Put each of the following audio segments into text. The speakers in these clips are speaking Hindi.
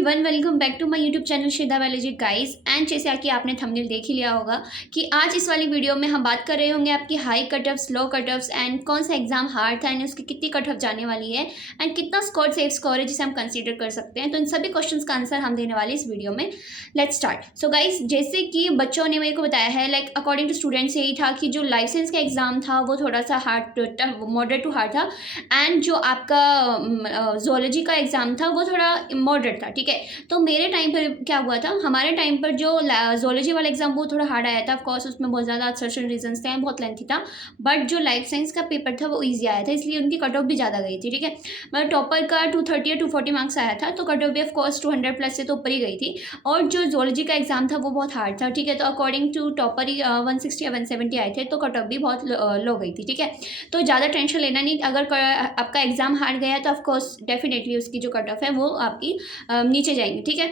Everyone, welcome back to my YouTube channel Shraddha biology guys. And जैसे कि आपने थंबनेल देख ही लिया होगा कि आज इस वाली वीडियो में हम बात कर रहे होंगे आपकी high cut offs, low cut offs and कौन सा एग्जाम हार्ड था एंड उसकी कितनी कट ऑफ जाने वाली है एंड कितना स्कोर सेफ स्कोर है जिसे हम कंसीडर कर सकते हैं। तो इन सभी क्वेश्चंस का आंसर हम देने वाले इस वीडियो में। Let's start. सो गाइस, जैसे कि बच्चों ने मेरे को बताया है, लाइक अकॉर्डिंग टू स्टूडेंट्स यही था कि जो लाइफ साइंस का एग्जाम था वो थोड़ा सा हार्ड, मॉडरेट टू हार्ड था एंड जो आपका जोलॉजी का एग्जाम था वो थोड़ा मॉडरेट था। ठीक है, तो मेरे टाइम पर क्या हुआ था, हमारे टाइम पर जो जोलॉजी वाला एग्जाम वो थोड़ा हार्ड आया था। ऑफकोर्स उसमें बहुत ज़्यादा सर्टेन रीजंस थे, बहुत लेंथी था, बट जो लाइफ साइंस का पेपर था वो ईजी आया था, इसलिए उनकी कट ऑफ भी ज़्यादा गई थी। ठीक है, मतलब टॉपर का 230 या 240 मार्क्स आया था, तो कट ऑफ भी ऑफकोर्स 200 प्लस से तो ऊपर ही गई थी। और जो जोलॉजी का एग्जाम था वो बहुत हार्ड था। ठीक है, तो अकॉर्डिंग टू टॉपर ही 160 या 170 आए थे, तो कट ऑफ भी बहुत लो गई थी। ठीक है, तो ज़्यादा टेंशन लेना नहीं, अगर आपका एग्जाम हार्ड गया तो ऑफकोर्स डेफिनेटली उसकी जो कट ऑफ है वो आपकी नीचे जाएंगी। ठीक है,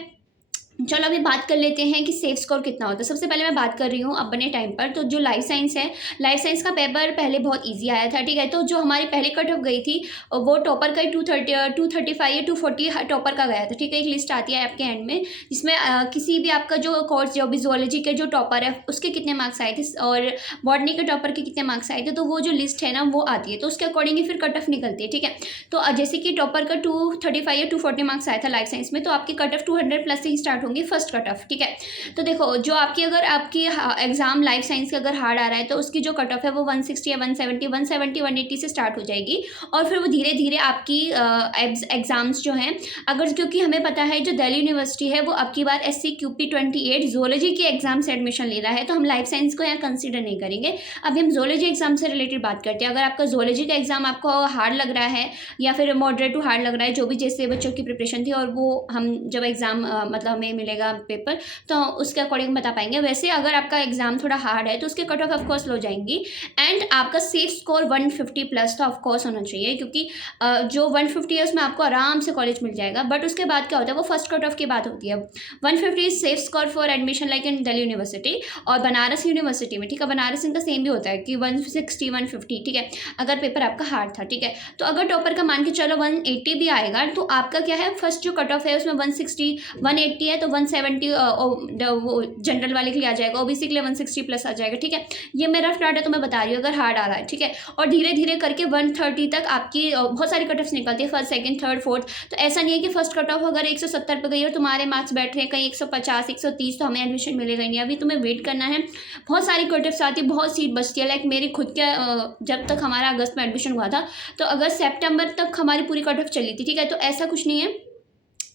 चलो अभी बात कर लेते हैं कि सेफ स्कोर कितना होता है। सबसे पहले मैं बात कर रही हूँ अपने टाइम पर, तो जो लाइफ साइंस है, लाइफ साइंस का पेपर पहले बहुत इजी आया था। ठीक है, तो जो हमारी पहले कट ऑफ गई थी वो टॉपर का ही 235 या 240 टॉपर का गया था। ठीक है, एक लिस्ट आती है आपके एंड में जिसमें किसी भी आपका जो कोर्स, जो भी जोलॉजी के जो टॉपर है उसके कितने मार्क्स आए थे और बॉटनी के टॉपर के कितने मार्क्स आए थे, तो वो जो लिस्ट है ना वो आती है, तो उसके अकॉर्डिंग ही फिर कट ऑफ निकलती है। ठीक है, तो जैसे कि टॉपर का 235 या 240 मार्क्स आया था लाइफ साइंस में, तो आपकी कट ऑफ 200 प्लस से ही स्टार्ट होंगी फर्स्ट कट ऑफ। ठीक है, तो देखो जो आपकी अगर आपकी एग्जाम लाइफ साइंस का अगर हार्ड आ रहा है तो उसकी जो कट ऑफ है वो 160 या 170 180 से स्टार्ट हो जाएगी और फिर वो धीरे धीरे आपकी एग्जाम्स जो हैं, अगर क्योंकि हमें पता है जो दिल्ली यूनिवर्सिटी है वो अब की बार SCQP 28 जोलॉजी के एग्जाम से एडमिशन ले रहा है, तो हम लाइफ साइंस को यहाँ कंसिडर नहीं करेंगे। अभी हम जोलॉजी एग्जाम से रिलेटेड बात करते हैं। अगर आपका जोलॉजी का एग्जाम आपको हार्ड लग रहा है या फिर मॉडरेट टू हार्ड लग रहा है, जो भी जैसे बच्चों की प्रिपरेशन थी, और वो हम जब एग्जाम मतलब हमें मिलेगा पेपर तो उसके अकॉर्डिंग बता पाएंगे। वैसे अगर आपका एग्जाम थोड़ा हार्ड है तो उसके कट ऑफ ऑफकोर्स लो जाएंगी एंड आपका सेफ स्कोर 150 प्लस तो ऑफकोर्स होना चाहिए, क्योंकि जो 150 है उसमें आपको आराम से कॉलेज मिल जाएगा। बट उसके बाद क्या होता है, वो फर्स्ट कट ऑफ की बात होती है। 150 is safe score for admission like in Delhi university और बनारस यूनिवर्सिटी में। ठीक है, बनारस इनका सेम भी होता है कि 160 150। ठीक है, अगर पेपर आपका हार्ड था। ठीक है, तो अगर टॉपर का मान के चलो 180 भी आएगा तो आपका क्या है, फर्स्ट जो कट ऑफ है उसमें 160 180 है तो 170 वो जनरल वाले के लिए आ जाएगा, ओबीसी के लिए 160 प्लस आ जाएगा। ठीक है, ये मेरा फ्लैट है तो मैं बता रही हूँ अगर हार्ड आ रहा है। ठीक है, और धीरे धीरे करके 130 तक आपकी बहुत सारी कट ऑफ्स निकलती है, फर्स्ट सेकंड थर्ड फोर्थ। तो ऐसा नहीं है कि फर्स्ट कट ऑफ अगर 170 पे गई और तुम्हारे मार्क्स बैठ रहे हैं कहीं 150 130 तो हमें एडमिशन मिलेगा ही नहीं। अभी तुम्हें वेट करना है, बहुत सारी कट ऑफ्स आती है, बहुत सीट बचती है। लाइक मेरी खुद के जब तक हमारा अगस्त में एडमिशन हुआ था तो अगस्त सितंबर तक हमारी पूरी कट ऑफ चली थी। ठीक है, तो ऐसा कुछ नहीं है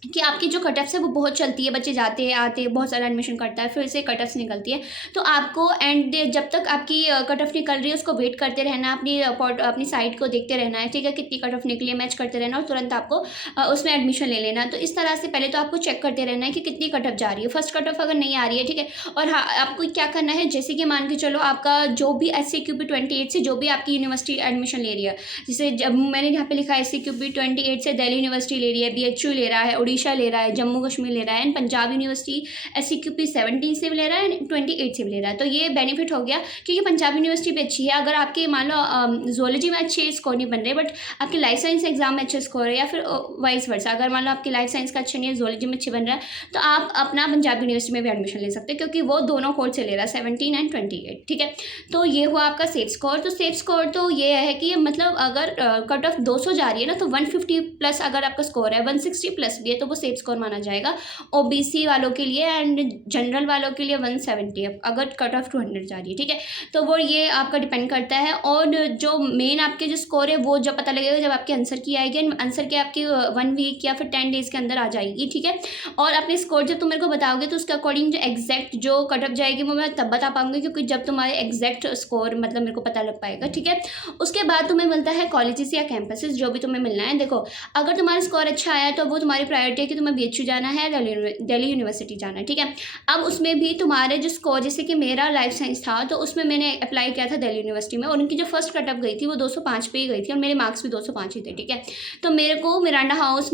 कि आपकी जो कट ऑफ्स है वो बहुत चलती है, बच्चे जाते हैं आते हैं, बहुत सारा एडमिशन करता है, फिर से कट ऑफ्स निकलती है। तो आपको एंड जब तक आपकी कट ऑफ निकल रही है उसको वेट करते रहना, अपनी साइट को देखते रहना है। ठीक है, कितनी कट ऑफ निकली है मैच करते रहना और तुरंत आपको उसमें एडमिशन ले लेना। तो इस तरह से पहले तो आपको चेक करते रहना है कि कितनी कट ऑफ जा रही है। फर्स्ट कट ऑफ अगर नहीं आ रही है, ठीक है, और हाँ आपको क्या करना है, जैसे कि मान के चलो आपका जो भी SCQP 28 से जो भी आपकी यूनिवर्सिटी एडमिशन ले रही है, जैसे जब मैंने यहाँ पे लिखा है SCQP 28 से दिल्ली यूनिवर्सिटी ले रही है, BHU ले रहा है, उड़ीसा ले रहा है, जम्मू कश्मीर ले रहा है एंड पंजाब यूनिवर्सिटी SCQP 17 से भी ले रहा है एंड 28 से भी ले रहा है। तो ये बेनिफिट हो गया क्योंकि पंजाब यूनिवर्सिटी भी अच्छी है। अगर आपके मान लो जोलॉजी में अच्छे स्कोर नहीं बन रहे बट आपके लाइफ साइंस एग्जाम में अच्छे स्कोर है, या फिर वाइस वर्सा, अगर मान लो आपकी लाइफ साइंस का अच्छा नहीं है, जोलॉजी में अच्छे बन रहा है, तो आप अपना पंजाब यूनिवर्सिटी में भी एडमिशन ले सकते हैं क्योंकि वो दोनों कोर्स से ले रहा है 17 एंड 28। ठीक है, तो ये हुआ आपका सेफ स्कोर। तो सेफ स्कोर तो ये है कि मतलब अगर कट ऑफ 200 जा रही है ना तो 150 प्लस अगर आपका स्कोर है, 160 प्लस भी है तो वो सेफ स्कोर माना जाएगा ओबीसी वालों के लिए एंड जनरल वालों के लिए 170 अगर कट ऑफ 200 जा रही है। ठीक है, तो वो ये आपका डिपेंड करता है। और जो मेन आपके जो स्कोर है वो जब पता लगेगा जब आपके आंसर की आएगी, आंसर की आपकी 1 वीक या फिर 10 डेज के अंदर आ जाएगी। ठीक है, और अपने स्कोर जब तुम मेरे को बताओगे तो उसके अकॉर्डिंग जो एग्जैक्ट जो कट ऑफ जाएगी वो मैं तब बता पाऊंगी, क्योंकि जब तुम्हारे एग्जैक्ट स्कोर मतलब मेरे को पता लग पाएगा। ठीक है, उसके बाद तुम्हें मिलता है कॉलेजेस या कैंपसेस जो भी तुम्हें मिलना है। देखो अगर तुम्हारा स्कोर अच्छा आया तो वो तुम्हारी प्रायोरिटी है कि तुम्हें BHU जाना है, दिल्ली यूनिवर्सिटी जाना है। ठीक है, अब उसमें भी तुम्हारे जो स्कोर, जैसे कि मेरा लाइफ साइंस था तो उसमें मैंने अप्लाई किया था दिल्ली यूनिवर्सिटी में और उनकी जो फर्स्ट कट ऑफ गई थी वो 205 पे ही गई थी और मेरे मार्क्स भी 205 ही थे। ठीक है, तो मेरे को मिरांडा हाउस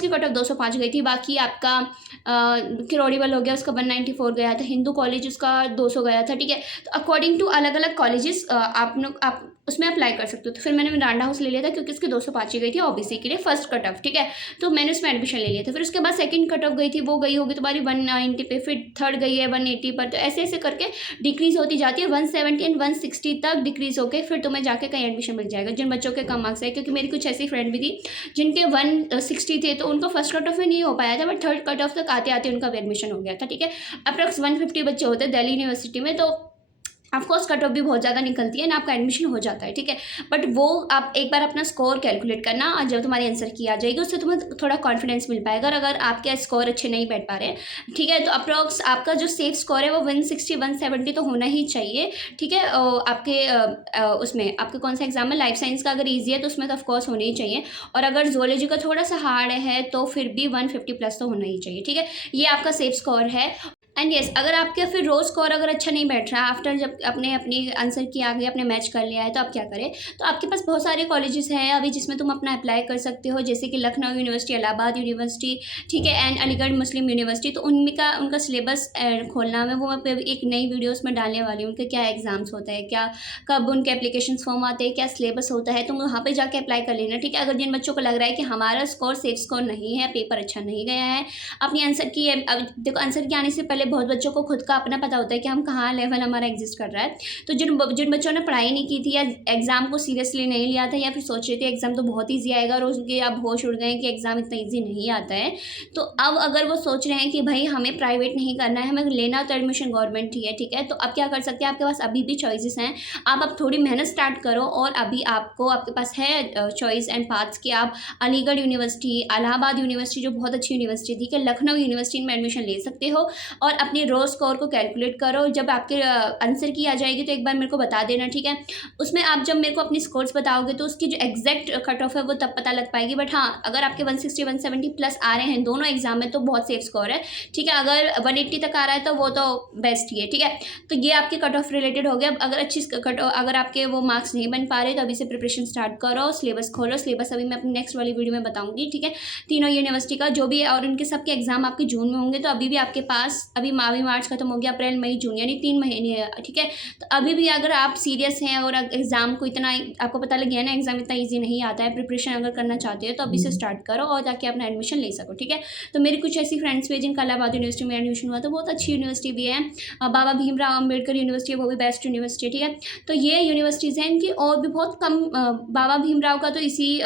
की कट ऑफ 205 गई थी। बाकी आपका किरोड़ीवाल हो गया, उसका 194 गया था। हिंदू कॉलेज उसका 200 गया था। ठीक है, तो अकॉर्डिंग टू अलग अलग कॉलेजेस आप उसमें अप्लाई कर सकते हो। तो फिर मैंने मिरांडा हाउस ले लिया था क्योंकि उसकी 205 ही गई थी ओबीसी के लिए फर्स्ट कट ऑफ, ठीक है। तो मैंने उसमें एडमिशन ले लिया था। फिर उसके बाद सेकंड कट ऑफ गई थी, वो गई होगी तुम्हारी 190 पे, फिर थर्ड गई है 180 पर। तो ऐसे ऐसे करके डिक्रीज होती जाती है, 170 एंड 160 तक डिक्रीज होकर फिर तुम्हें जाके कहीं एडमिशन मिल जाएगा जिन बच्चों के कम मार्क्स है। क्योंकि मेरी कुछ ऐसी फ्रेंड भी थी जिनके 160 थे, तो उनको फर्स्ट कट ऑफ में नहीं हो पाया था, बट थर्ड कट ऑफ तक आते आते उनका एडमिशन हो गया था, ठीक है। अप्रॉक्स 150 बच्चे होते हैं दिल्ली यूनिवर्सिटी में, तो ऑफकोर्स कट ऑफ भी बहुत ज़्यादा निकलती है ना, आपका एडमिशन हो जाता है, ठीक है। बट वो आप एक बार अपना स्कोर कैलकुलेट करना, और जब तुम्हारी आंसर की आ जाएगी उससे तुम्हें थोड़ा कॉन्फिडेंस मिल पाएगा। अगर आपके स्कोर अच्छे नहीं बैठ पा रहे हैं, ठीक है, तो अप्रॉक्स आपका जो सेफ स्कोर है वो 160 170 तो होना ही चाहिए, ठीक है। आपके उसमें आपके कौन सा एग्जाम है, लाइफ साइंस का अगर ईजी है तो उसमें तो ऑफकोर्स होना ही चाहिए, और अगर जोलॉजी का थोड़ा सा हार्ड है तो फिर भी 150 प्लस तो होना ही चाहिए, ठीक है। ये आपका सेफ स्कोर है। एंड येस, अगर आपके फिर रोज स्कोर अगर अच्छा नहीं बैठ रहा है, आफ्टर जब अपने अपनी आंसर की आ गई, अपने मैच कर लिया है, तो आप क्या करें। तो आपके पास बहुत सारे कॉलेजेस हैं अभी जिसमें तुम अपना अप्लाई कर सकते हो, जैसे कि लखनऊ यूनिवर्सिटी, इलाहाबाद यूनिवर्सिटी, ठीक है, एंड अलीगढ़ मुस्लिम यूनिवर्सिटी। तो उनका सिलेबस खोलना है, वो मैं एक नई वीडियोज़ में डालने वाली हूँ। उनके क्या एग्जाम्स होता है, क्या कब उनके एप्लीकेशन फॉर्म आते हैं, क्या सिलेबस होता है, तुम वहाँ पर जाके अप्लाई कर लेना, ठीक है। अगर जिन बच्चों को लग रहा है कि हमारा स्कोर सेफ स्कोर नहीं है, पेपर अच्छा नहीं गया है, अपनी आंसर की अब देखो, आंसर के आने से पहले बहुत बच्चों को खुद का अपना पता होता है कि हम कहाँ लेवल हमारा एग्जिस्ट कर रहा है। तो जिन बच्चों ने पढ़ाई नहीं की थी, या एग्जाम को सीरियसली नहीं लिया था, या फिर सोच रहे थे एग्जाम तो बहुत ईजी आएगा, और उनके अब होश उड़ गए कि एग्जाम इतना ईजी नहीं आता है, तो अब अगर वो सोच रहे हैं कि भाई हमें प्राइवेट नहीं करना है, हमें लेना तो एडमिशन गवर्नमेंट ही है, ठीक है। तो अब क्या कर सकते हैं, आपके पास अभी भी चॉइसेस हैं। आप अब थोड़ी मेहनत स्टार्ट करो, और अभी आपके पास है चॉइस एंड पाथ्स कि आप अलीगढ़ यूनिवर्सिटी, इलाहाबाद यूनिवर्सिटी जो बहुत अच्छी यूनिवर्सिटी थी, कि लखनऊ यूनिवर्सिटी में एडमिशन ले सकते हो, और अपनी रो स्कोर को कैलकुलेट करो। जब आपके आंसर की आ जाएगी तो एक बार मेरे को बता देना, ठीक है। उसमें आप जब मेरे को अपनी स्कोर्स बताओगे तो उसकी जो एग्जैक्ट कट ऑफ है वो तब पता लग पाएगी। बट हाँ, अगर आपके 160 170 प्लस आ रहे हैं दोनों एग्जाम में तो बहुत सेफ स्कोर है, ठीक है। अगर 180 तक आ रहा है तो वो तो बेस्ट ही है, ठीक है। तो ये आपके कट ऑफ रिलेटेड हो गया। अगर अच्छी अगर आपके वो मार्क्स नहीं बन पा रहे तो अभी से प्रिपरेशन स्टार्ट करो, सिलेबस खोलो। सिलेबस अभी मैं अपनी नेक्स्ट वाली वीडियो में बताऊंगी, ठीक है, तीनों यूनिवर्सिटी का जो भी है, और इनके सबके एग्जाम आपके जून में होंगे। तो अभी भी आपके पास अभी मार्च खत्म हो गया, अप्रैल मई जून यानी 3 महीने है, ठीक है। तो अभी भी अगर आप सीरियस हैं और एग्जाम को इतना आपको पता लग गया ना एग्जाम इतना ईजी नहीं आता है, प्रिपरेशन अगर करना चाहते हो तो अभी से स्टार्ट करो और ताकि अपना एडमिशन ले सको, ठीक है। तो मेरी कुछ ऐसी फ्रेंड्स भी जिनका इलाहाबाद यूनिवर्सिटी में एडमिशन हुआ, तो बहुत अच्छी यूनिवर्सिटी भी है। बाबा भीमराव अम्बेडकर यूनिवर्सिटी, वो भी बेस्ट यूनिवर्सिटी, ठीक है। तो ये यूनिवर्सिटीज़ हैं इनकी, और भी बहुत कम। बाबा भीमराव का तो इसी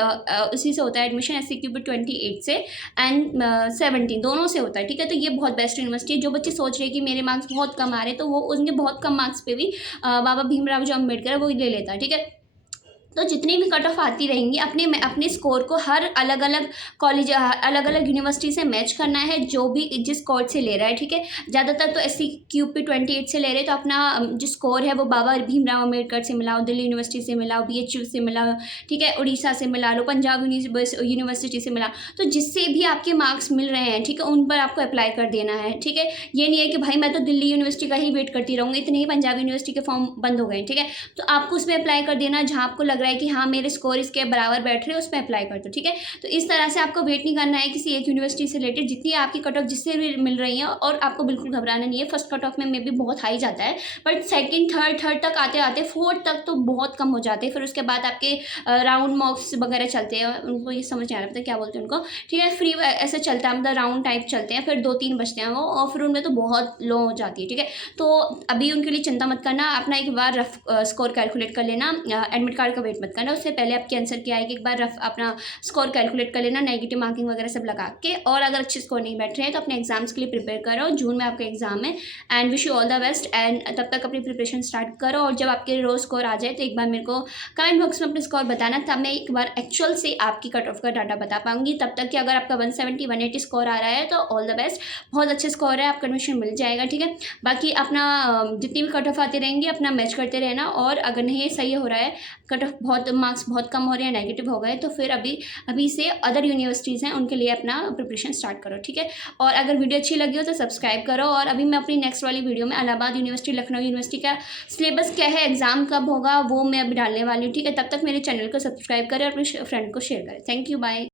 से होता है एडमिशन, SCQB 28 से एंड 17 दोनों से होता है, ठीक है। तो ये बहुत बेस्ट यूनिवर्सिटी है। जो बच्चे सोच रहे हैं कि मेरे मार्क्स बहुत कम आ रहे, तो वो उनके बहुत कम मार्क्स पे भी बाबा भीमराव जो अम्बेडकर है वो ले लेता है, ठीक है। तो जितनी भी कट ऑफ आती रहेंगी, अपने स्कोर को हर अलग अलग कॉलेज, अलग अलग यूनिवर्सिटी से मैच करना है, जो भी जिस कोर्ट से ले रहा है, ठीक है। ज़्यादातर तो SCQP 28 से ले रहे हैं, तो अपना जो स्कोर है वो बाबा भीमराव अम्बेडकर से मिलाओ, दिल्ली यूनिवर्सिटी से मिलाओ, BHU से मिलाओ, ठीक है, उड़ीसा से मिला लो, पंजाब यूनिवर्सिटी से मिलाओ। तो जिससे भी आपके मार्क्स मिल रहे हैं, ठीक है, उन पर आपको अप्लाई कर देना है, ठीक है। ये नहीं है कि भाई मैं तो दिल्ली यूनिवर्सिटी का ही वेट करती रहूँगी, इतने ही पंजाब यूनिवर्सिटी के फॉर्म बंद हो गए, ठीक है। तो आपको उसमें अप्लाई कर देना जहाँ आपको लग रहा है कि हाँ मेरे स्कोर इसके बराबर बैठ रहे हैं, उसमें अप्लाई कर दो, ठीक है। तो इस तरह से आपको वेट नहीं करना है किसी एक यूनिवर्सिटी से रिलेटेड, जितनी आपकी कट ऑफ जिससे भी मिल रही है, और आपको बिल्कुल घबराना नहीं है। फर्स्ट कट ऑफ में भी बहुत हाई जाता है, बट सेकंड थर्ड तक आते आते फोर्थ तक तो बहुत कम हो जाते हैं। फिर उसके बाद आपके राउंड मॉक्स वगैरह चलते हैं, उनको ये समझ नहीं आ रहा था क्या बोलते हैं उनको, ठीक है। फ्री ऐसे चलता है, मतलब राउंड टाइप चलते हैं, फिर 2-3 बचते हैं वो, और फिर उनमें तो बहुत लो हो जाती है, ठीक है। तो अभी उनके लिए चिंता मत करना, अपना एक बार रफ स्कोर कैलकुलेट कर लेना, एडमिट कार्ड का वेट मत करना, उससे पहले आपके आंसर क्या आएगी एक बार रफ अपना स्कोर कैलकुलेट कर लेना, नेगेटिव मार्किंग वगैरह सब लगा के। और अगर अच्छे स्कोर नहीं बैठ रहे हैं तो अपने एग्जाम्स के लिए प्रिपेयर करो, जून में आपका एग्जाम है, and wish you all the best. And तब तक अपनी प्रिपरेशन स्टार्ट करो, और जब आपके रोज स्कोर आ जाए तो एक बार मेरे को कमेंट बॉक्स में अपने स्कोर बताना, तब मैं एक बार एक्चुअल से आपकी कट ऑफ का डाटा बता पाऊंगी। तब तक कि अगर आपका 170 180 स्कोर आ रहा है तो ऑल द बेस्ट, बहुत अच्छे स्कोर है, आपका एडमिशन मिल जाएगा, ठीक है। बाकी अपना जितनी भी कट ऑफ आती रहेंगी अपना मैच करते रहना, और अगर नहीं सही हो रहा है, कट ऑफ मार्क्स बहुत कम हो रहे हैं, नेगेटिव हो गए, तो फिर अभी से अदर यूनिवर्सिटीज़ हैं उनके लिए अपना प्रिपरेशन स्टार्ट करो, ठीक है। और अगर वीडियो अच्छी लगी हो तो सब्सक्राइब करो। और अभी मैं अपनी नेक्स्ट वाली वीडियो में इलाहाबाद यूनिवर्सिटी, लखनऊ यूनिवर्सिटी का सिलेबस क्या है, एग्जाम कब होगा, वो मैं अभी डालने वाली हूँ, ठीक है। तब तक मेरे चैनल को सब्सक्राइब करें और अपने फ्रेंड को शेयर करें। Thank you, bye.